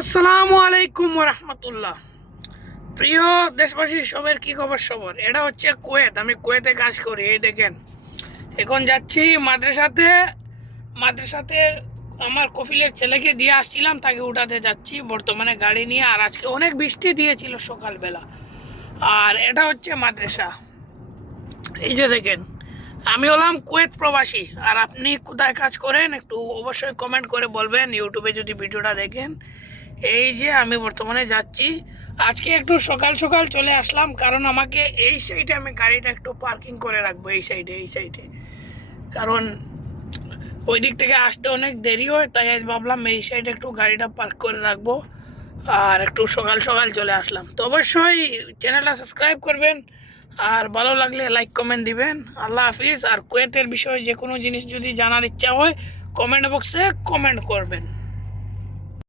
আসসালামু আলাইকুম রহমতুল্লাহ। প্রিয় দেশবাসী, সবের কি খবর? সবার এটা হচ্ছে কুয়েত। আমি কুয়েতে কাজ করি। এই দেখেন, এখন যাচ্ছি মাদ্রাসাতে আমার কফিলের ছেলেকে দিয়ে আসছিলাম, তাকে উঠাতে যাচ্ছি বর্তমানে গাড়ি নিয়ে। আর আজকে অনেক বৃষ্টি দিয়েছিল সকালবেলা। আর এটা হচ্ছে মাদ্রাসা। এই যে দেখেন, আমি হলাম কুয়েত প্রবাসী। আর আপনি কোথায় কাজ করেন একটু অবশ্যই কমেন্ট করে বলবেন, ইউটিউবে যদি ভিডিওটা দেখেন। এই যে আমি বর্তমানে যাচ্ছি। আজকে একটু সকাল সকাল চলে আসলাম, কারণ আমাকে এই সাইডে আমি গাড়িটা একটু পার্কিং করে রাখবো। এই সাইডে কারণ ওই দিক থেকে আসতে অনেক দেরি হয়, তাই আজ ভাবলাম এই সাইডে একটু গাড়িটা পার্ক করে রাখবো। আর একটু সকাল সকাল চলে আসলাম। তো অবশ্যই চ্যানেলটা সাবস্ক্রাইব করবেন, আর ভালো লাগলে লাইক কমেন্ট দিবেন। আল্লাহ হাফিজ। আর কুয়েতের বিষয়ে যে কোনো জিনিস যদি জানার ইচ্ছা হয়, কমেন্ট বক্সে কমেন্ট করবেন।